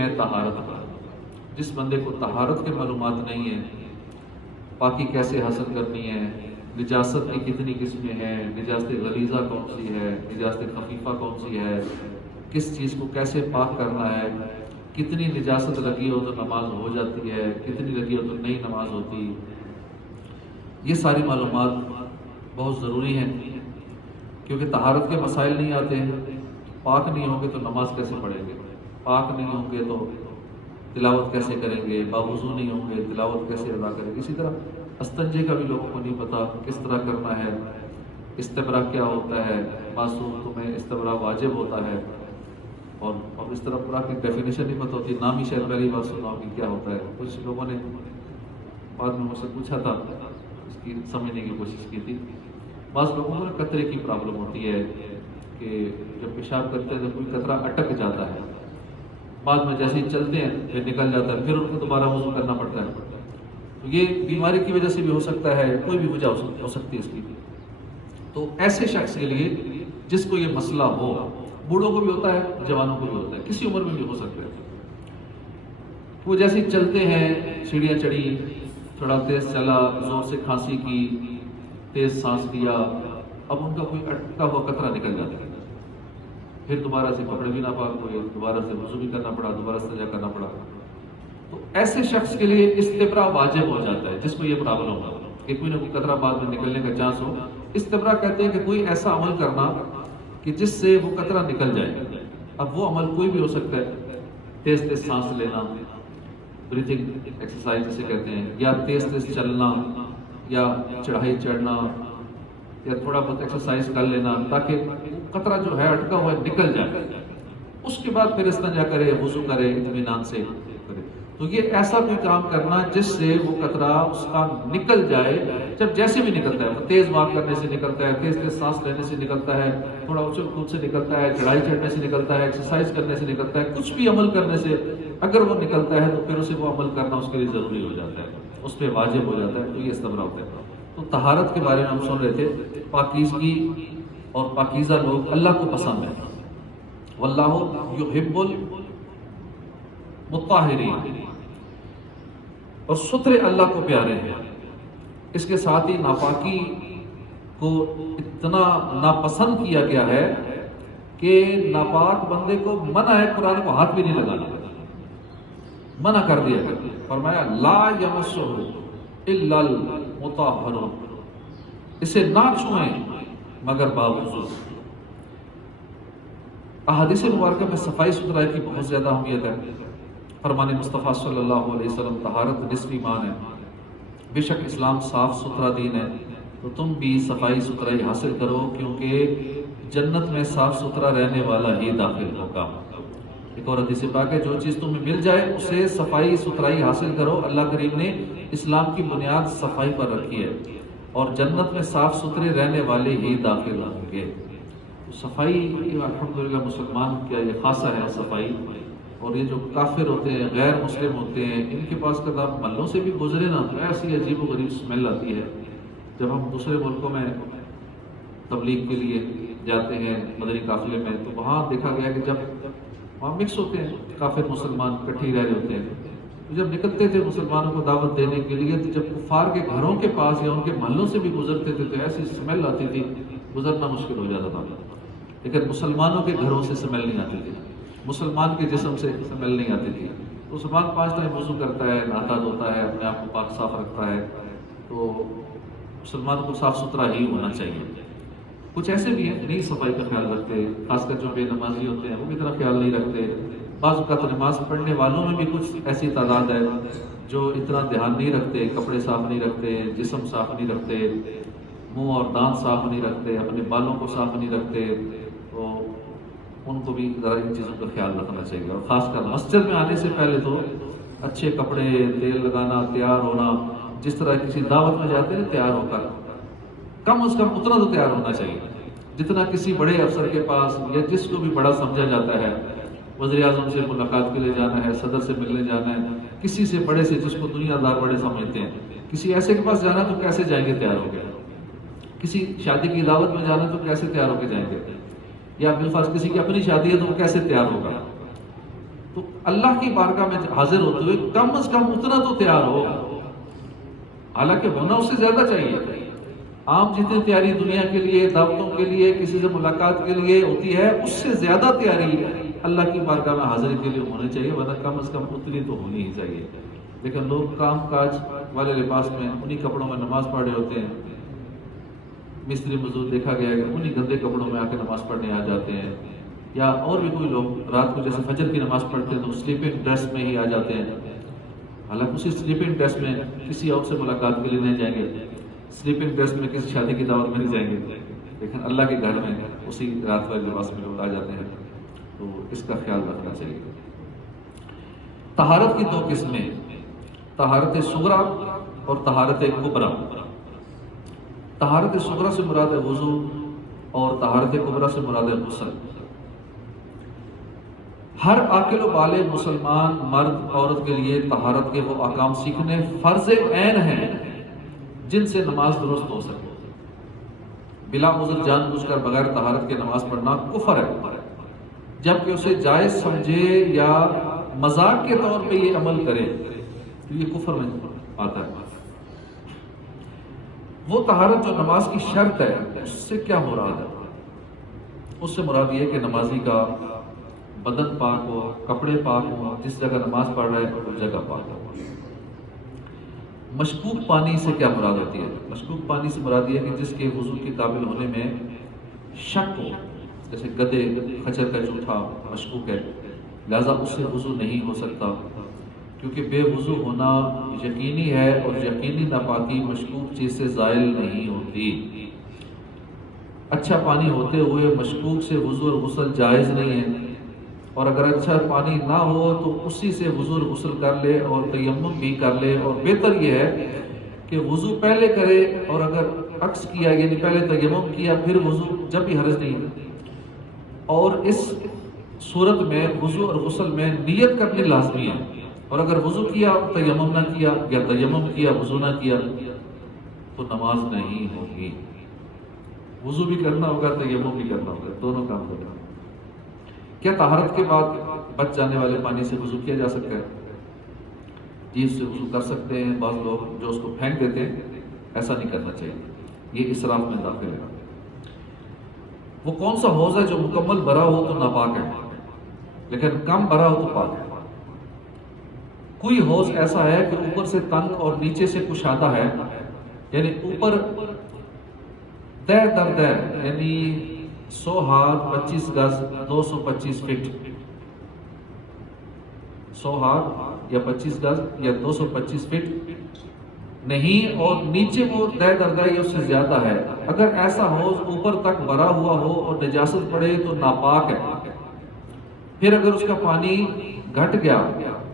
ہے طہارت کا۔ جس بندے کو طہارت کے معلومات نہیں ہیں، پاکی کیسے حاصل کرنی ہے، نجاست کی کتنی قسمیں ہیں، نجاست غلیظہ کون سی ہے، نجاست خفیفہ کون سی ہے، کس چیز کو کیسے پاک کرنا ہے، کتنی نجاست لگی ہو تو نماز ہو جاتی ہے، کتنی لگی ہو تو نہیں نماز ہوتی، یہ ساری معلومات بہت ضروری ہیں، کیونکہ طہارت کے مسائل نہیں آتے ہیں۔ پاک نہیں ہوں گے تو نماز کیسے پڑھیں گے، پاک نہیں ہوں گے تو تلاوت کیسے کریں گے، باوضو نہیں ہوں گے تلاوت کیسے ادا کریں گے۔ اسی طرح استنجے کا بھی لوگوں کو نہیں پتہ کس طرح کرنا ہے، استبرا کیا ہوتا ہے، بعض صورتوں میں استبرا واجب ہوتا ہے، اور اس طرح پورا کی ڈیفینیشن نہیں پتہ ہوتی، نام ہی شاید پہلی بار سنا ہوگی کیا ہوتا ہے۔ کچھ لوگوں نے بعد میں مجھ سے پوچھا تھا، اس کی سمجھنے کی کوشش کی تھی۔ بعض لوگوں کو قطرے کی پرابلم ہوتی ہے کہ جب پیشاب کرتے ہیں تو کوئی قطرہ اٹک جاتا ہے، بعد میں جیسے ہی چلتے ہیں پھر نکل جاتا ہے، پھر ان کو دوبارہ وضو کرنا پڑتا ہے۔ تو یہ بیماری کی وجہ سے بھی ہو سکتا ہے، کوئی بھی وجہ ہو سکتی ہے اس کی۔ تو ایسے شخص کے لیے جس کو یہ مسئلہ ہو، بوڑھوں کو بھی ہوتا ہے، جوانوں کو بھی ہوتا ہے، کسی عمر میں بھی ہو سکتا ہے، وہ جیسے ہی چلتے ہیں، سیڑھیاں چڑھی، تھوڑا تیز چلا، زور سے کھانسی کی، تیز سانس لیا، اب ان کا کوئی اٹکا ہوا قطرہ نکل جاتا ہے، پھر دوبارہ سے کپڑے بھی ناپاک ہوئے، دوبارہ سے وضو بھی کرنا پڑا، دوبارہ سجا کرنا پڑا۔ تو ایسے شخص کے لیے استبرا واجب ہو جاتا ہے، جس کو یہ پرابلم ہو کہ کوئی نہ کوئی قطرہ بعد میں نکلنے کا چانس ہو۔ استبرا کہتے ہیں کہ کوئی ایسا عمل کرنا کہ جس سے وہ قطرہ نکل جائے۔ اب وہ عمل کوئی بھی ہو سکتا ہے، تیز تیز سانس لینا، بریتھنگ ایکسرسائز جسے کہتے ہیں، یا تیز تیز چلنا، یا چڑھائی چڑھنا، یا تھوڑا بہت ایکسرسائز کر لینا تاکہ قطرہ جو ہے اٹکا ہوا نکل جائے۔ اس کے بعد پھر استنجا کرے، وضو کرے، اطمینان سے کرے۔ تو یہ ایسا کوئی کام کرنا جس سے وہ قطرہ اس کا نکل جائے، جب جیسے بھی نکلتا ہے، تیز واک کرنے سے نکلتا ہے، تیز تیز سانس لینے سے نکلتا ہے، تھوڑا اچھل کود سے نکلتا ہے، چڑھائی چڑھنے سے نکلتا ہے، ایکسرسائز کرنے سے نکلتا ہے، کچھ بھی عمل کرنے سے اگر وہ نکلتا ہے تو پھر اسے وہ عمل کرنا اس کے لیے ضروری ہو جاتا ہے، اس پہ واجب ہو جاتا ہے۔ تو یہ استبرا ہوتا ہے۔ تو طہارت کے بارے میں ہم سن رہے تھے، پاکیزگی اور پاکیزہ لوگ اللہ کو پسند ہیں، واللہ یحب المطہرین، اور سترے اللہ کو پیارے ہیں۔ اس کے ساتھ ہی ناپاکی کو اتنا ناپسند کیا گیا ہے کہ ناپاک بندے کو منع ہے قرآن کو ہاتھ بھی نہیں لگانا، منع کر دیا گیا، فرمایا لا یمسہ الا المطہرون، اسے نہ چھوئیں مگر باوضو۔ احادیث مبارکہ میں صفائی ستھرائی کی بہت زیادہ اہمیت ہے۔ فرمان مصطفیٰ صلی اللہ علیہ وسلم، طہارت نصف ایمان ہے، بے شک اسلام صاف ستھرا دین ہے، تو تم بھی صفائی ستھرائی حاصل کرو، کیونکہ جنت میں صاف ستھرا رہنے والا ہی داخل ہوگا۔ ایک اور حدیث پاک ہے، جو چیز تمہیں مل جائے اسے صفائی ستھرائی حاصل کرو۔ اللہ کریم نے اسلام کی بنیاد صفائی پر رکھی ہے، اور جنت میں صاف ستھرے رہنے والے ہی داخل ہوں گے۔ صفائی الحمدللہ مسلمان کیا یہ خاصہ ہے صفائی، اور یہ جو کافر ہوتے ہیں، غیر مسلم ہوتے ہیں، ان کے پاس کبھی آپ محلوں سے بھی گزرے نا تو ایسی عجیب و غریب اسمیل آتی ہے۔ جب ہم دوسرے ملکوں میں تبلیغ کے لیے جاتے ہیں مدنی قافلے میں، تو وہاں دیکھا گیا کہ جب وہاں مکس ہوتے ہیں، کافر مسلمان اکٹھے ہی رہ رہے ہوتے ہیں، تو جب نکلتے تھے مسلمانوں کو دعوت دینے کے لیے، تو جب کفار کے گھروں کے پاس یا ان کے محلوں سے بھی گزرتے تھے تو ایسی اسمیل آتی تھی، گزرنا مشکل ہو جاتا تھا۔ لیکن مسلمانوں کے گھروں سے اسمیل نہیں آتی تھی، مسلمان کے جسم سے اسمیل نہیں آتی تھی۔ مسلمان 5 ٹائم وضو کرتا ہے، نہاتا دھوتا ہے، اپنے آپ کو پاک صاف رکھتا ہے، تو مسلمان کو صاف ستھرا ہی ہونا چاہیے۔ کچھ ایسے بھی ہیں نہیں صفائی کا خیال رکھتے، خاص کر جو بے نمازی ہوتے ہیں وہ بھی اتنا خیال نہیں رکھتے۔ بعض اوقات نماز پڑھنے والوں میں بھی کچھ ایسی تعداد ہے جو اتنا دھیان نہیں رکھتے، کپڑے صاف نہیں رکھتے، جسم صاف نہیں رکھتے، منہ اور دانت صاف نہیں رکھتے، اپنے بالوں کو صاف نہیں رکھتے، تو ان کو بھی ذرا ان چیزوں کا خیال رکھنا چاہیے۔ اور خاص کر مسجد میں آنے سے پہلے تو اچھے کپڑے، تیل لگانا، تیار ہونا، جس طرح کسی دعوت میں جاتے ہیں تیار ہو کر، کم از کم اتنا تو تیار ہونا چاہیے جتنا کسی بڑے افسر کے پاس یا جس کو بھی بڑا سمجھا جاتا ہے، وزیر اعظم سے ملاقات کے لیے جانا ہے، صدر سے ملنے جانا ہے، کسی سے بڑے سے جس کو دنیا دار بڑے سمجھتے ہیں، کسی ایسے کے پاس جانا تو کیسے جائیں گے تیار ہو کے، کسی شادی کی دعوت میں جانا تو کیسے تیار ہو کے جائیں گے، یا بالفرض کسی کی اپنی شادی ہے تو وہ کیسے تیار ہوگا۔ تو اللہ کی بارگاہ میں حاضر ہوتے ہوئے کم از کم اتنا تو تیار ہو، حالانکہ ہونا اس سے زیادہ چاہیے۔ عام جتنی تیاری دنیا کے لیے، دعوتوں کے لیے، کسی سے ملاقات کے لیے ہوتی ہے، اس سے زیادہ تیاری اللہ کی بارگاہ میں حاضری کے لیے ہونی چاہیے، ورنہ کم از کم اتنی تو ہونی ہی چاہیے۔ لیکن لوگ کام کاج والے لباس میں انہی کپڑوں میں نماز پڑھ رہے ہوتے ہیں۔ مستری مزدور دیکھا گیا ہے کہ انہی گندے کپڑوں میں آ کے نماز پڑھنے آ جاتے ہیں، یا اور بھی کوئی لوگ رات کو جیسے فجر کی نماز پڑھتے ہیں تو سلیپنگ ڈریس میں ہی آ جاتے ہیں، حالانکہ اسی سلیپنگ ڈریس میں کسی اور سے ملاقات کے لیے نہیں جائیں گے، سلیپنگ ڈریس میں کسی شادی کی دعوت میں نہیں جائیں گے، لیکن اللہ کے گھر میں اسی رات والے لباس میں لوگ آ جاتے ہیں۔ تو اس کا خیال رکھنا چاہیے۔ طہارت کی دو قسمیں، طہارت صغریٰ اور طہارت کبریٰ۔ طہارت صغریٰ سے مراد ہے وضو، اور طہارت کبریٰ سے مراد ہے غسل۔ ہر عاقل و بالغ مسلمان مرد عورت کے لیے طہارت کے وہ احکام سیکھنے فرض عین ہیں جن سے نماز درست ہو سکے۔ بلا عذر جان بوجھ کر بغیر طہارت کے نماز پڑھنا کفر ہے، جبکہ اسے جائز سمجھے یا مذاق کے طور پہ یہ عمل کرے تو یہ کفر میں آتا ہے۔ وہ طہارت جو نماز کی شرط ہے، اس سے کیا مراد ہے؟ اس سے مراد یہ ہے کہ نمازی کا بدن پاک ہو، کپڑے پاک ہو، جس جگہ نماز پڑھ رہے ہیں اس جگہ پاک ہو۔ مشکوک پانی سے کیا مراد ہوتی ہے؟ مشکوک پانی سے مراد یہ ہے کہ جس کے وضو کے قابل ہونے میں شک ہو، جیسے گدے خچر کا جوٹھا مشکوک ہے، لہذا اس سے وضو نہیں ہو سکتا، کیونکہ بے وضو ہونا یقینی ہے، اور یقینی ناپاکی مشکوک چیز سے زائل نہیں ہوتی۔ اچھا پانی ہوتے ہوئے مشکوک سے وضو اور غسل جائز نہیں ہے، اور اگر اچھا پانی نہ ہو تو اسی سے وضو اور غسل کر لے اور تیمم بھی کر لے، اور بہتر یہ ہے کہ وضو پہلے کرے، اور اگر عکس کیا یعنی پہلے تیمم کیا پھر وضو، جب بھی حرج نہیں ہے۔ اور اس صورت میں وضو اور غسل میں نیت کرنی لازمی ہے، اور اگر وضو کیا تیمم نہ کیا، یا تیمم کیا وضو نہ کیا تو نماز نہیں ہوگی۔ وضو بھی کرنا ہوگا، تیمم بھی کرنا ہوگا، دونوں کام کرنا ہوگا۔ کیا طہارت کے بعد بچ جانے والے پانی سے وضو کیا جا سکتا ہے؟ جی، اس سے وضو کر سکتے ہیں۔ بعض لوگ جو اس کو پھینک دیتے ہیں، ایسا نہیں کرنا چاہیے، یہ اسراف میں داخل ہے۔ وہ کون سا حوض ہے جو مکمل بھرا ہو تو ناپاک ہے، لیکن کم بھرا ہو تو پاک ہے؟ کوئی حوض ایسا ہے کہ اوپر سے تنگ اور نیچے سے کشادہ ہے، یعنی اوپر دہ در دہ، یعنی 100 ہاتھ 25 گز 225 فٹ، 100 ہاتھ یا 25 گز یا 225 فٹ نہیں، اور نیچے وہ دہ در دہ یا اس سے زیادہ ہے۔ اگر ایسا حوض اوپر تک بھرا ہوا ہو اور نجاست پڑے تو ناپاک ہے۔ پھر اگر اس کا پانی گھٹ گیا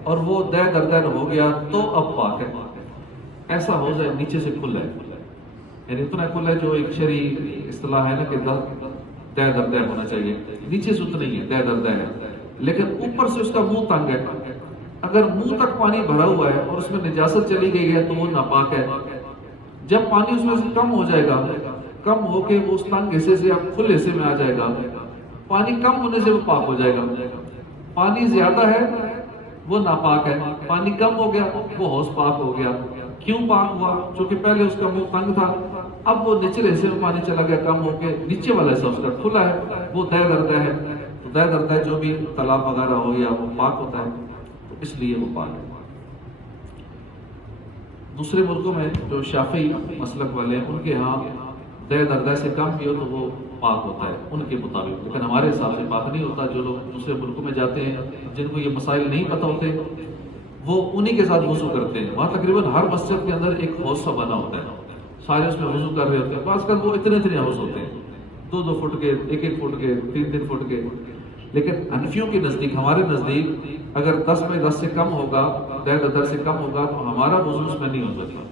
اور وہ دہ در دہ ہو گیا تو اب پاک ہے۔ ایسا حوض ہے نیچے سے کھلا ہے، یعنی اتنا کھلا ہے جو ایک شرعی اصطلاح ہے نا کہ دہ در دہ ہونا چاہیے، نیچے سے اتنا ہی ہے، دہ در دہ ہے، لیکن اوپر سے اس کا منہ تنگ ہے۔ اگر منہ تک پانی بھرا ہوا ہے اور اس میں نجاست چلی گئی ہے تو وہ ناپاک ہے۔ جب پانی اس میں سے کم ہو جائے گا، کم ہو کے وہ اس تنگ حصے سے اب کھلے حصے میں آ جائے گا، پانی کم ہونے سے وہ پاک ہو جائے گا۔ پانی زیادہ ہے وہ ناپاک ہے، پانی کم ہو گیا وہ حوض پاک ہو گیا۔ کیوں پاک ہوا؟ چونکہ پہلے اس کا منہ تنگ تھا، اب وہ نچلے حصے میں پانی چلا گیا کم ہو کے، نیچے والا حصہ اس کا کھلا ہے، وہ دہ در دہ ہے۔ تو دہ در دہ جو بھی تالاب وغیرہ ہو یا وہ پاک ہوتا ہے، تو اس لیے وہ پاک ہے۔ دوسرے ملکوں میں جو شافعی مسلک والے ہیں، ان کے ہاں دہ در دہ سے کم بھی ہو تو وہ پاک ہوتا ہے ان کے مطابق، لیکن ہمارے حساب سے پاک نہیں ہوتا۔ جو لوگ دوسرے ملکوں میں جاتے ہیں، جن کو یہ مسائل نہیں پتہ ہوتے، وہ انہی کے ساتھ وضو کرتے ہیں۔ وہاں تقریباً ہر مسجد کے اندر ایک حوض سا بنا ہوتا ہے، سارے اس میں وضو کر رہے ہوتے ہیں۔ بعض کل وہ اتنے حوض ہوتے ہیں، 2 فٹ کے، 1 فٹ کے، 3 فٹ کے۔ لیکن حنفیوں کے نزدیک، ہمارے نزدیک اگر 10 میں 10 سے کم ہوگا، دہ در سے کم ہوگا تو ہمارا وضو اس میں نہیں ہو سکتا۔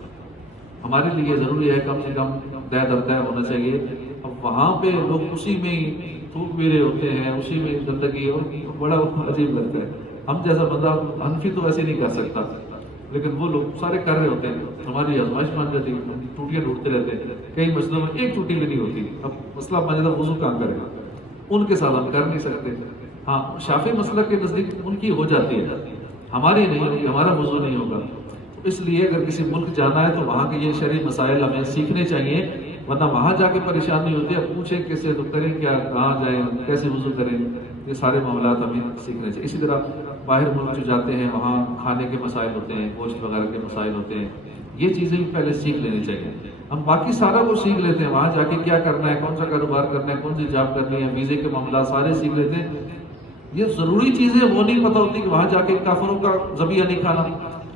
ہمارے لیے ضروری ہے کم سے کم دہ در دہ ہونا چاہیے۔ اب وہاں پہ لوگ اسی میں ہی تھوک بھی رہے ہوتے ہیں، اسی میں گندگی، اور بڑا عجیب لگتا ہے۔ ہم جیسا بندہ حنفی تو ایسے نہیں کر سکتا، لیکن وہ لوگ سارے کر رہے ہوتے ہیں۔ ہماری آزمائش مان جاتی ہے، ٹوٹیاں ڈھونڈتے رہتے ہیں، کئی مسجدوں میں ایک ٹوٹی بھی نہیں ہوتی۔ اب مسئلہ مانجدہ وضو کہاں کرے گا؟ ان کے ساتھ ہم کر نہیں سکتے۔ ہاں شافعی مسلک کے نزدیک ان کی ہو جاتی ہے، ہماری نہیں ہوگی، ہمارا وضو نہیں ہوگا. اس لیے اگر کسی ملک جانا ہے تو وہاں کے یہ شرعی مسائل ہمیں سیکھنے چاہیے، ورنہ وہاں جا کے پریشانی ہوتی ہے. اب پوچھیں کیسے تو کریں کیا، کہاں جائیں، کیسے وضو کریں، یہ سارے معاملات ہمیں سیکھنے چاہیے. اسی طرح باہر ملک جو جاتے ہیں وہاں کھانے کے مسائل ہوتے ہیں، گوشت وغیرہ کے مسائل ہوتے ہیں، یہ چیزیں بھی پہلے سیکھ لینی چاہیے. ہم باقی سارا وہ سیکھ لیتے ہیں، وہاں جا کے کیا کرنا ہے، کون سا کاروبار کرنا ہے، کون سی جاب کرنی ہے، ویزے کے معاملات سارے سیکھ لیتے ہیں. یہ ضروری چیزیں وہ نہیں پتہ ہوتی کہ وہاں جا کے کافروں کا ذبیحہ نہیں کھانا،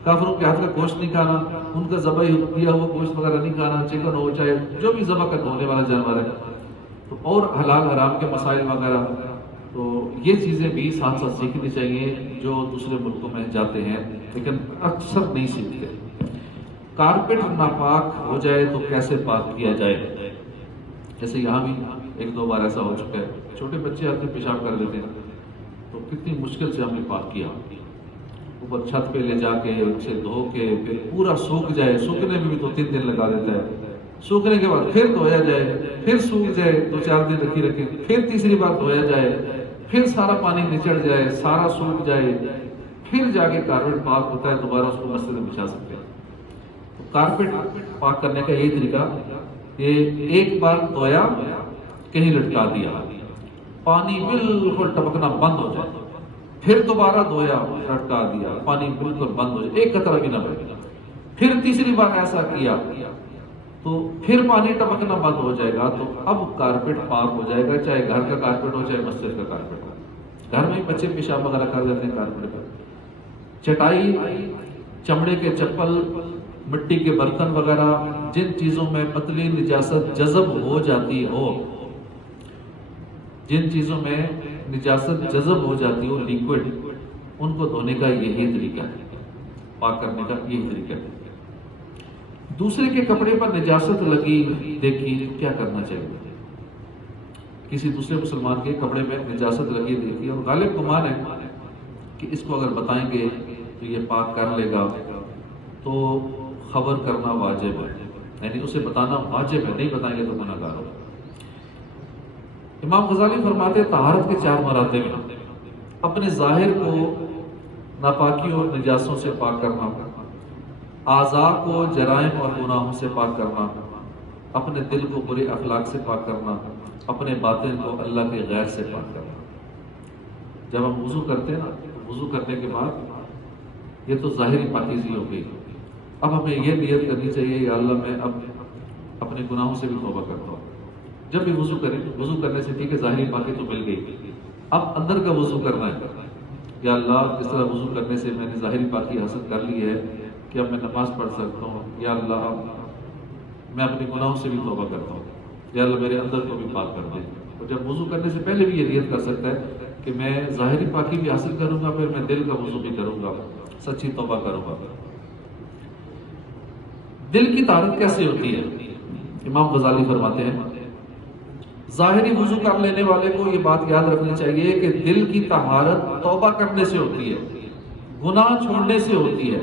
کافروں کے ہاتھ کا گوشت نہیں کھانا، ان کا ذبح کیا ہوا گوشت وغیرہ نہیں کھانا، چکن ہو چاہے جو بھی ذبح کا ہونے والا جانور ہے، تو اور حلال حرام کے مسائل وغیرہ. تو یہ چیزیں بھی ساتھ ساتھ سیکھنی چاہیے جو دوسرے ملکوں میں جاتے ہیں لیکن اکثر نہیں سیکھتے. کارپیٹ ناپاک ہو جائے تو کیسے پاک کیا جائے؟ جیسے یہاں بھی ایک دو بار ایسا ہو چکا ہے، چھوٹے بچے آتے پیشاب کر دیتے ہیں تو کتنی مشکل سے ہم نے پاک کیا. اوپر چھت پہ لے جا کے اسے دھو کے پھر پورا سوکھ جائے، سوکھنے میں بھی 2-3 دن لگا دیتا ہے. سوکھنے کے بعد پھر دھویا جائے، پھر سوکھ جائے 2-4 دن رکھیں، پھر تیسری بار دھویا جائے، پھر سارا پانی نچڑ جائے، سارا سوکھ جائے، پھر جا کے کارپیٹ پاک ہوتا ہے، دوبارہ اس کو مسجد میں بچھا سکتے ہیں. تو کارپیٹ پاک کرنے کا یہی طریقہ کہ ایک بار دھویا، کہیں لٹکا دیا، پانی بالکل ٹپکنا بند ہو جائے، پھر دوبارہ دھویا، لٹکا دیا، پانی بالکل بند ہو جائے، ایک قطرہ بھی نہ بچے. پھر تیسری بار ایسا کیا تو پھر پانی ٹپکنا بند ہو جائے گا. تو اب کارپیٹ پاک ہو جائے گا، چاہے گھر کا کارپیٹ ہو چاہے مسجد کا کارپیٹ ہو. گھر میں بچے پیشاب وغیرہ کر دیتے ہیں کارپیٹ پر. چٹائی، چمڑے کے چپل، مٹی کے برتن وغیرہ، جن چیزوں میں پتلی نجاست جذب ہو جاتی ہو، جن چیزوں میں نجاست جذب ہو جاتی ہو لیکوڈ، ان کو دھونے کا یہی طریقہ ہے، پاک کرنے کا یہی طریقہ ہے. دوسرے کے کپڑے پر نجاست لگی دیکھی کیا کرنا چاہیے؟ کسی دوسرے مسلمان کے کپڑے میں نجاست لگی دیکھی اور غالب گمان ہے کہ اس کو اگر بتائیں گے تو یہ پاک کر لے گا، تو خبر کرنا واجب ہے، یعنی اسے بتانا واجب ہے، نہیں بتائیں گے تو گناہ گار ہوگا. امام غزالی فرماتے ہیں طہارت کے 4 مراتب ہیں. اپنے ظاہر کو ناپاکی اور نجاسوں سے پاک کرنا، اعضاء کو جرائم اور گناہوں سے پاک کرنا، اپنے دل کو برے اخلاق سے پاک کرنا، اپنے باطن کو اللہ کے غیر سے پاک کرنا. جب ہم وضو کرتے ہیں نا، وضو کرنے کے بعد یہ تو ظاہری پاکیزی ہو گئی. اب ہمیں یہ نیت کرنی چاہیے یا اللہ میں اب اپنے گناہوں سے بھی توبہ کرتا ہوں. جب بھی وضو کریں، وضو کرنے سے ٹھیک ہے ظاہری پاکی تو مل گئی، اب اندر کا وضو کرنا ہے. یا اللہ جس طرح وضو کرنے سے میں نے ظاہری پاکی حاصل کر لی ہے کہ اب میں نماز پڑھ سکتا ہوں. یا اللہ میں اپنے گناہوں سے بھی توبہ کرتا ہوں، یا اللہ میرے اندر کو بھی پاک کر دے. اور جب وضو کرنے سے پہلے بھی یہ نیت کر سکتا ہے کہ میں ظاہری پاکی بھی حاصل کروں گا، پھر میں دل کا وضو بھی کروں گا، سچی توبہ کروں گا. دل کی طہارت کیسے ہوتی ہے؟ امام غزالی فرماتے ہیں ظاہری وضو کر لینے والے کو یہ بات یاد رکھنی چاہیے کہ دل کی طہارت توبہ کرنے سے ہوتی ہے، گناہ چھوڑنے سے ہوتی ہے،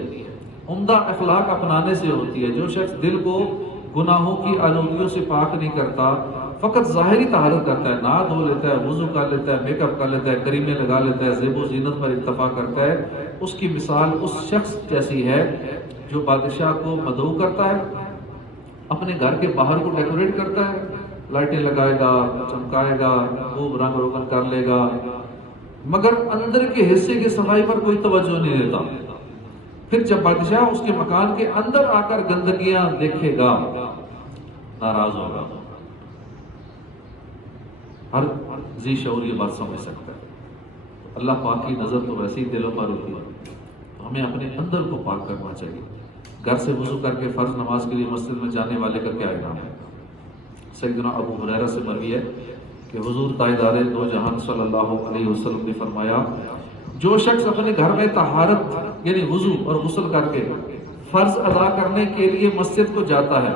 عمدہ اخلاق اپنانے سے ہوتی ہے. جو شخص دل کو گناہوں کی آلودگیوں سے پاک نہیں کرتا، فقط ظاہری طہارت کرتا ہے، نہا دھو لیتا ہے، وضو کر لیتا ہے، میک اپ کر لیتا ہے، کریمیں لگا لیتا ہے، زیب و زینت پر اکتفا کرتا ہے، اس کی مثال اس شخص جیسی ہے جو بادشاہ کو مدعو کرتا ہے، اپنے گھر کے باہر کو ڈیکوریٹ کرتا ہے، لائٹیں لگائے گا، چمکائے گا، خوب رنگ روگن کر لے گا، مگر اندر کے حصے کی صفائی پر کوئی توجہ نہیں دیتا. پھر جب بادشاہ اس کے مکان کے اندر آ کر گندگیاں دیکھے گا ناراض ہوگا. ہر ذی شعور یہ بات سمجھ سکتا ہے. اللہ پاک کی نظر تو ویسے ہی دلوں پر ہوتی ہے، تو ہمیں اپنے اندر کو پاک کرنا چاہیے. گھر سے وضو کر کے فرض نماز کے لیے مسجد میں جانے والے کا کیا انعام ہے؟ سیدنا ابو ہریرہ سے مروی ہے کہ حضور تاجدار دو جہان صلی اللہ علیہ وسلم نے فرمایا جو شخص اپنے گھر میں طہارت یعنی وضو اور غسل کر کے فرض ادا کرنے کے لیے مسجد کو جاتا ہے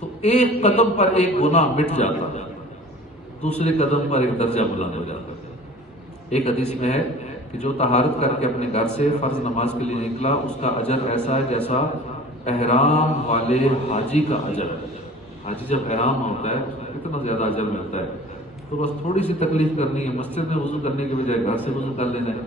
تو ایک قدم پر ایک گناہ مٹ جاتا ہے، دوسرے قدم پر ایک درجہ بلند ہو جاتا ہے. ایک حدیث میں ہے کہ جو طہارت کر کے اپنے گھر سے فرض نماز کے لیے نکلا اس کا اجر ایسا ہے جیسا احرام والے حاجی کا اجر ہے. حاجی جب احرام ہوتا ہے کتنا زیادہ اجر ملتا ہے. تو بس تھوڑی سی تکلیف کرنی ہے، مسجد میں وضو کرنے کے بجائے گھر سے وضو کر لینا ہے،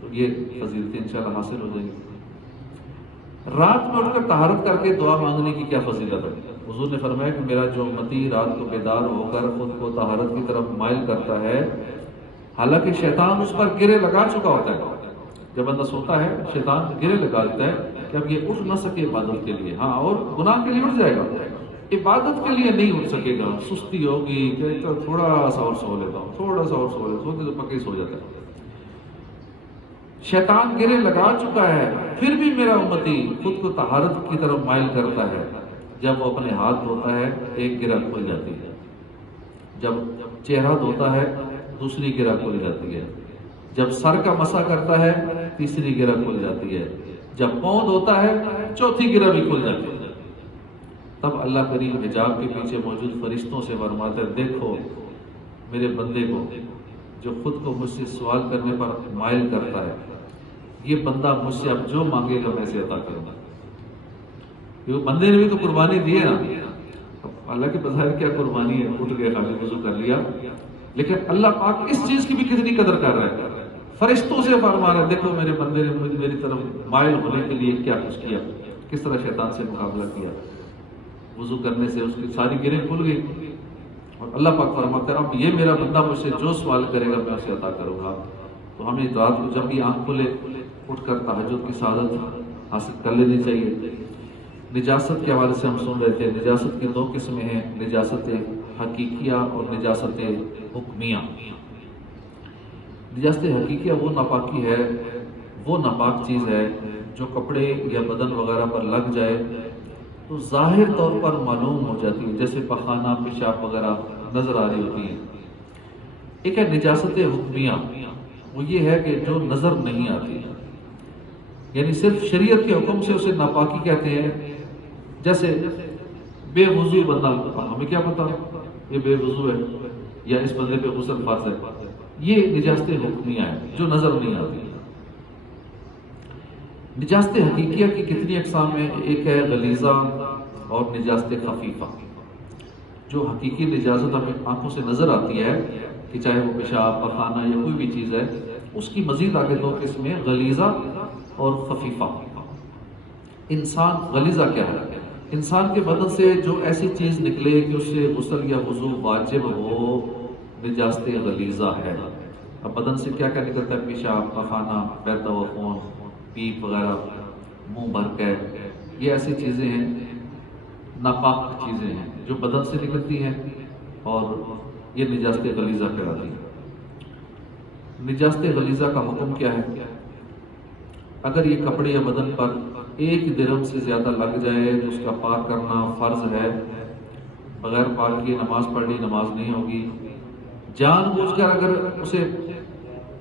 تو یہ فضیلتیں انشاءاللہ حاصل ہو جائیں گی۔ رات میں اٹھ کر طہارت کر کے دعا مانگنے کی کیا فضیلت ہے؟ حضور نے فرمایا کہ میرا جو امتی رات کو بیدار ہو کر خود کو طہارت کی طرف مائل کرتا ہے، حالانکہ شیطان اس پر گرے لگا چکا ہوتا ہے، جب بندہ سوتا ہے شیطان گرے لگا دیتا ہے کہ اب یہ اٹھ نہ سکے عبادت کے لیے، ہاں اور گناہ کے لیے اٹھ جائے گا، عبادت کے لیے نہیں اٹھ سکے گا، سستی ہوگی کہ تھوڑا سا اور سو لیتا ہوں، تھوڑا سا اور سو لیتا ہوں، سوتے تو پکے سو جاتا ہے۔ شیطان گرے لگا چکا ہے، پھر بھی میرا امتی خود کو طہارت کی طرف مائل کرتا ہے، جب وہ اپنے ہاتھ دھوتا ہے ایک گرہ کھل جاتی ہے، جب چہرہ دھوتا ہے دوسری گرہ کھل جاتی ہے، جب سر کا مسح کرتا ہے تیسری گرہ کھل جاتی ہے، جب پاؤں دھوتا ہے چوتھی گرہ بھی کھل جاتی ہے۔ تب اللہ کریم حجاب کے پیچھے موجود فرشتوں سے فرماتا ہے، دیکھو میرے بندے کو جو خود کو مجھ سے سوال کرنے پر مائل کرتا ہے، یہ بندہ مجھ سے اب جو مانگے گا میں اسے عطا کروں گا۔ کیونکہ بندے نے بھی تو قربانی دی ہے نا، اللہ کے بظاہر کیا قربانی ہے، اٹھ گئے خالی وضو کر لیا، لیکن اللہ پاک اس چیز کی بھی کتنی قدر کر رہا ہے، فرشتوں سے فرما رہا ہے، دیکھو میرے بندے نے مجھے میری طرف مائل ہونے کے لیے کیا کچھ کیا، کس طرح شیطان سے مقابلہ کیا۔ وضو کرنے سے اس کی ساری گرہیں کھل گئی، اور اللہ پاک فرماتا ہے اب یہ میرا بندہ مجھ سے جو سوال کرے گا میں اسے عطا کروں گا۔ تو ہمیں رات کو جب بھی آنکھ کھلے اٹھ کر تہجد کی سعادت حاصل کر لینی چاہیے۔ نجاست کے حوالے سے ہم سن رہے تھے، نجاست کی دو قسمیں ہیں، نجاست حقیقیہ اور نجاست حکمیہ۔ نجاست حقیقیہ وہ ناپاکی ہے، وہ ناپاک چیز ہے جو کپڑے یا بدن وغیرہ پر لگ جائے تو ظاہر طور پر معلوم ہو جاتی ہے، جیسے پخانہ پیشاب وغیرہ نظر آ رہی ہوتی ہے۔ ایک ہے نجاست حکمیہ، وہ یہ ہے کہ جو نظر نہیں آتی، یعنی صرف شریعت کے حکم سے اسے ناپاکی کہتے ہیں۔ جیسے بے وضو بندہ، ہمیں کیا پتا یہ بے وضو ہے یا اس بندے پہ غسل فرض ہے، یہ نجاست حکمیہ ہے جو نظر نہیں آتی۔ نجاست حقیقیہ کی کتنی اقسام ہیں؟ ایک ہے غلیظہ اور نجاست خفیفہ۔ جو حقیقی نجاست ہمیں آنکھوں سے نظر آتی ہے کہ چاہے وہ پیشاب پخانہ یا کوئی بھی چیز ہے، اس کی مزید آگے دو قسمیں غلیظہ اور خفیفہ۔ انسان غلیظہ کیا ہے؟ انسان کے بدن سے جو ایسی چیز نکلے کہ اس سے غسل یا وضو واجب ہو، نجاست غلیظہ ہے۔ اب بدن سے کیا کیا نکلتا ہے؟ پیشاب پخانہ، بہتا ہوا خون، پیپ وغیرہ، منہ بھر کے، یہ ایسی چیزیں ہیں، ناپاک چیزیں ہیں جو بدن سے نکلتی ہیں اور یہ نجاست غلیظہ کہلاتی ہے۔ نجاست غلیظہ کا حکم کیا ہے؟ اگر یہ کپڑے یا بدن پر 1 درہم سے زیادہ لگ جائے تو اس کا پاک کرنا فرض ہے، بغیر پاک کیے نماز پڑھ لی نماز نہیں ہوگی۔ جان بوجھ کر اگر اسے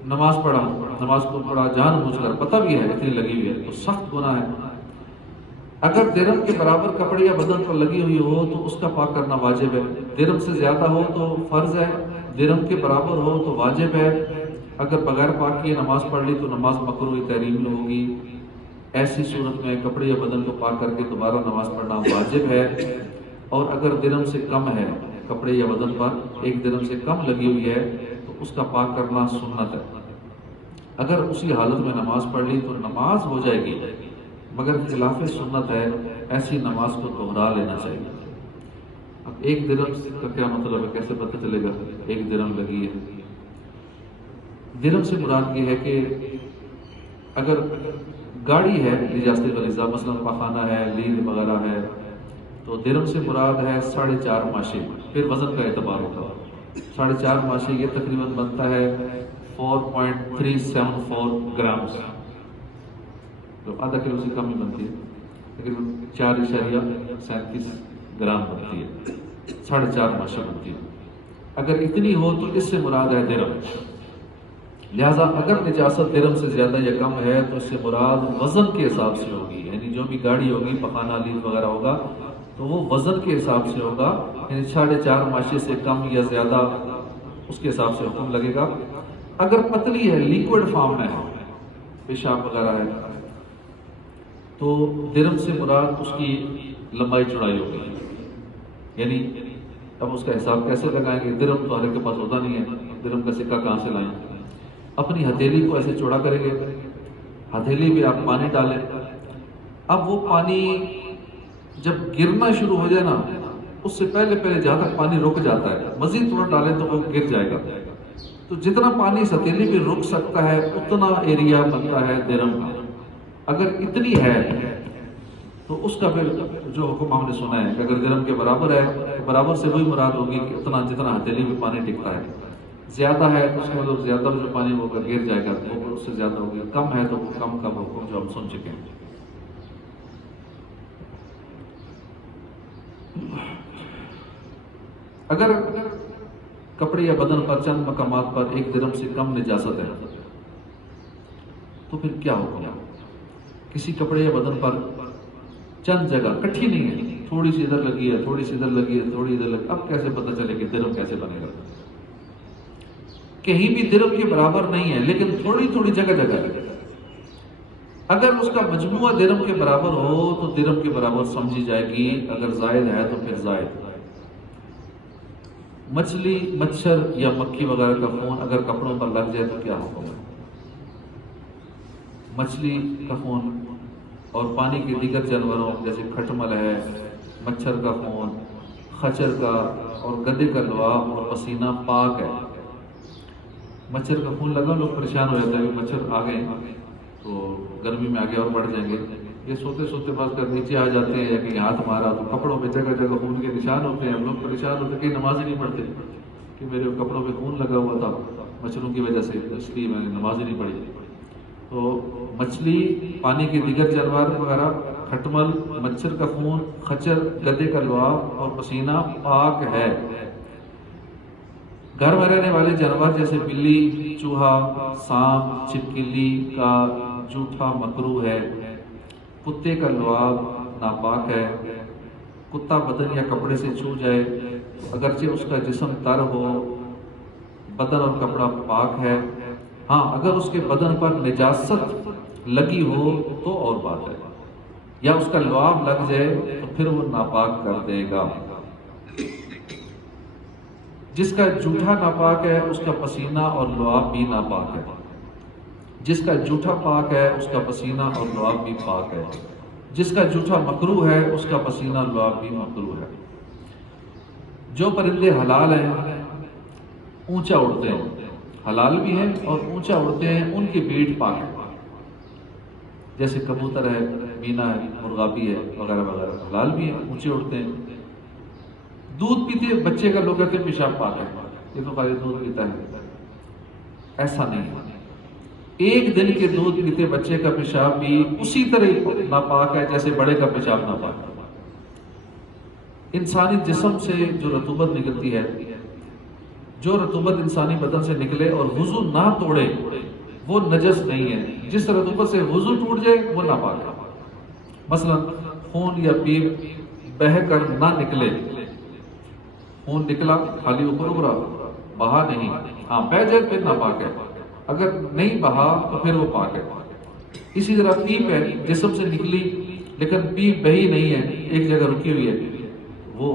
نماز کو پڑھا جان بوجھ کر، پتہ بھی ہے اتنی لگی ہوئی ہے تو سخت گناہ ہے۔ اگر درہم کے برابر کپڑے یا بدن پر لگی ہوئی ہو تو اس کا پاک کرنا واجب ہے، درہم سے زیادہ ہو تو فرض ہے، درہم کے برابر ہو تو واجب ہے۔ اگر بغیر پاک کیے نماز پڑھ لی تو نماز مکروہ تحریم میں ہوگی۔ ایسی صورت میں کپڑے یا بدن کو پاک کر کے دوبارہ نماز پڑھنا واجب ہے۔ اور اگر درہم سے کم ہے، کپڑے یا بدن پر 1 درہم سے کم لگی ہوئی ہے تو اس کا پاک کرنا سنت ہے۔ اگر اسی حالت میں نماز پڑھ لی تو نماز ہو جائے گی، مگر خلاف سنت ہے، ایسی نماز کو دہرا لینا چاہیے۔ اب 1 درہم کا کیا مطلب ہے؟ کیسے پتہ چلے گا 1 درہم لگی ہے؟ درہم سے مراد یہ ہے کہ اگر گاڑی ہے نجاست غلیظہ، مثلا پخانہ ہے، لیل وغیرہ ہے، تو درہم سے مراد ہے 4.5 ماشے، پھر وزن کا اعتبار ہوگا۔ 4.5 ماشے یہ تقریباً بنتا ہے 4.374 گرامز، تو آدھا کلو سے کم ہی بنتی ہے، تقریباً 4.37 گرام بنتی ہے، 4.5 ماشے بنتی ہے۔ اگر اتنی ہو تو اس سے مراد ہے درہم۔ لہٰذا اگر نجاست درہم سے زیادہ یا کم ہے تو اس سے مراد وزن کے حساب سے ہوگی، یعنی جو بھی گاڑی ہوگی پخانہ لیل وغیرہ ہوگا تو وہ وزن کے حساب سے ہوگا، یعنی 4.5 ماشے سے کم یا زیادہ اس کے حساب سے حکم لگے گا۔ اگر پتلی ہے، لیکوڈ فارم میں ہے، پیشاب وغیرہ ہے، تو درہم سے مراد اس کی لمبائی چوڑائی ہوگی، یعنی اب اس کا حساب کیسے لگائیں گے؟ درہم تو ہر ایک کے پاس ہوتا نہیں ہے، درہم کا سکہ کہاں سے لائیں؟ اپنی ہتھیلی کو ایسے چوڑا کریں گے، ہتھیلی پہ آپ پانی ڈالیں، اب وہ پانی جب گرنا شروع ہو جائے نا، اس سے پہلے جہاں تک پانی رک جاتا ہے، مزید تھوڑا ڈالیں تو وہ گر جائے گا۔ تو جتنا پانی اس ہتھیلی پہ رک سکتا ہے اتنا ایریا بنتا ہے درہم کا۔ اگر اتنی ہے تو اس کا پھر جو حکم ہم نے سنا ہے کہ اگر درہم کے برابر ہے تو برابر سے وہی مراد ہوگی کہ اتنا جتنا ہتھیلی میں پانی ٹکتا ہے، زیادہ ہے تو اس کا مطلب زیادہ جو پانی وہ گر جائے گا وہ اس سے زیادہ ہوگی، کم ہے تو وہ کم کا حکم جو ہم سن چکے ہیں۔ اگر کپڑے یا بدن پر چند مقامات پر ایک درہم سے کم نجاست ہے تو پھر کیا ہوگا؟ کسی کپڑے یا بدن پر چند جگہ کٹھی نہیں ہے، تھوڑی سی ادھر لگی ہے، تھوڑی سی ادھر لگی ہے، تھوڑی ادھر لگی، اب کیسے پتہ چلے کہ درہم کیسے بنے گا؟ کہیں بھی درہم کے برابر نہیں ہے لیکن تھوڑی تھوڑی جگہ جگہ ہے۔ اگر اس کا مجموعہ درہم کے برابر ہو تو درہم کے برابر سمجھی جائے گی، اگر زائد ہے تو پھر زائد۔ مچھلی، مچھر یا مکھی وغیرہ کا خون اگر کپڑوں پر لگ جائے تو کیا ہوگا؟ مچھلی کا خون اور پانی کے دیگر جانوروں جیسے کھٹمل ہے، مچھر کا خون، خچر کا اور گدے کا لعاب اور پسینہ پاک ہے۔ مچھر کا خون لگا لوگ پریشان ہو جاتے ہیں کہ مچھر آ گئے تو گرمی میں آگے اور بڑھ جائیں گے، یہ سوتے سوتے بعض کر نیچے آ جاتے ہیں یا کہیں ہاتھ مارا تو کپڑوں پہ جگہ جگہ خون کے نشان ہوتے ہیں، ہم لوگ پریشان ہوتے ہیں کہ نماز ہی نہیں پڑھتے کہ میرے کپڑوں پہ خون لگا ہوا تھا مچھروں کی وجہ سے، اس لیے میں نے نماز ہی نہیں پڑھی۔ تو مچھلی، پانی کے دیگر جانور وغیرہ، کھٹمل، مچھر کا خون، خچر، گدے کا لعاب اور پسینہ پاک ہے۔ گھر میں رہنے والے جانور جیسے بلی، چوہا، سانپ، چھپکلی کا جوٹھا مکروہ ہے۔ کتے کا لعاب ناپاک ہے۔ کتا بدن یا کپڑے سے چھو جائے اگرچہ اس کا جسم تر ہو، بدن اور کپڑا پاک ہے۔ ہاں اگر اس کے بدن پر نجاست لگی ہو تو اور بات ہے، یا اس کا لعاب لگ جائے تو پھر وہ ناپاک کر دے گا۔ جس کا جوٹھا ناپاک ہے اس کا پسینہ اور لعاب بھی ناپاک ہے۔ جس کا جوٹھا پاک ہے اس کا پسینہ اور لعاب بھی پاک ہے۔ جس کا جوٹھا مکروہ ہے اس کا پسینہ اور لعاب بھی مکروہ ہے۔ جو پرندے حلال ہیں، اونچا اڑتے ہیں، حلال بھی ہیں اور اونچا اڑتے ہیں، ان کی بیٹ پاک ہے، جیسے کبوتر ہے، مینا ہے، مرغابی ہے وغیرہ وغیرہ، حلال بھی ہیں، اونچے اڑتے ہیں۔ دودھ پیتے بچے کا لوگ کہتے ہیں پیشاب پاک ہے، یہ تو خالی دودھ پیتا ہے، ایسا نہیں ہے۔ ایک دن کے دودھ پیتے بچے کا پیشاب بھی اسی طرح ناپاک ہے جیسے بڑے کا پیشاب ناپاک ہے۔ انسانی جسم سے جو رطوبت نکلتی ہے، جو رطوبت انسانی بدن سے نکلے اور وضو نہ توڑے وہ نجس نہیں ہے۔ جس رطوبت سے وضو ٹوٹ جائے وہ ناپاک ہے۔ مثلا خون یا پیپ بہہ کر نہ نکلے، خون نکلا خالی اوپر ابھرا، بہا نہیں، ہاں بہہ جائے پھر ناپاک ہے، اگر نہیں بہا تو پھر وہ پاک ہے۔ اسی طرح پیپ ہے، جسم سے نکلی لیکن پیپ بہی نہیں ہے، ایک جگہ رکی ہوئی ہے، وہ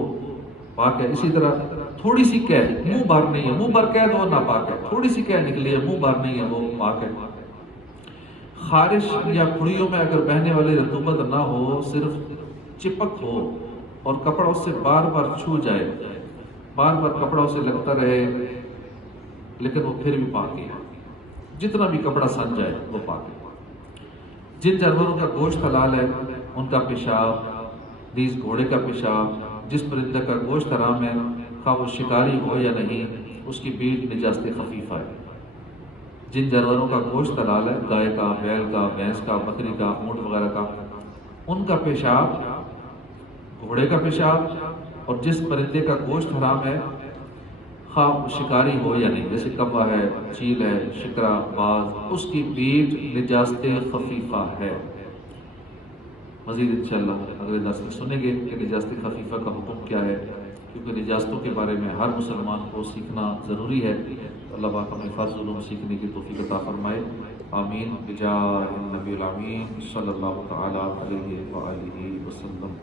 پاک ہے۔ اسی طرح تھوڑی سی قید، منہ بھر نہیں ہے، منہ بھر قید وہ ناپاک ہے، تھوڑی سی قید نکلی ہے، منہ بھر نہیں ہے، وہ پاک ہے۔ خارش یا کھڑیوں میں اگر بہنے والی رطوبت نہ ہو، صرف چپک ہو اور کپڑا اس سے بار بار چھو جائے، بار بار کپڑا اسے لگتا رہے لیکن وہ پھر بھی پاک ہے، جتنا بھی کپڑا سن جائے وہ پاک ہے۔ جن جانوروں کا گوشت حلال ہے ان کا پیشاب، نیز گھوڑے کا پیشاب، جس پرندے کا گوشت حرام ہے خواہ وہ شکاری ہو یا نہیں، اس کی پیٹھ نجاست خفیفہ ہے۔ جن جانوروں کا گوشت حلال ہے، گائے کا، بیل کا، بھینس کا، بکری کا، اونٹ وغیرہ کا، ان کا پیشاب، گھوڑے کا پیشاب اور جس پرندے کا گوشت حرام ہے خواہ وہ شکاری ہو یا نہیں، جیسے کبا ہے، چیل ہے، شکرا، باز، اس کی پیٹھ نجاست خفیفہ ہے۔ مزید انشاءاللہ اگلے درس میں سنیں گے کہ نجاست خفیفہ کا حکم کیا ہے، کیونکہ نجاستوں کے بارے میں ہر مسلمان کو سیکھنا ضروری ہے۔ اللہ پاک ہمیں فرض علوم سیکھنے کی توفیق عطا فرمائے، آمین بجاہ النبی الامین صلی اللہ تعالی علیہ وآلہ وسلم۔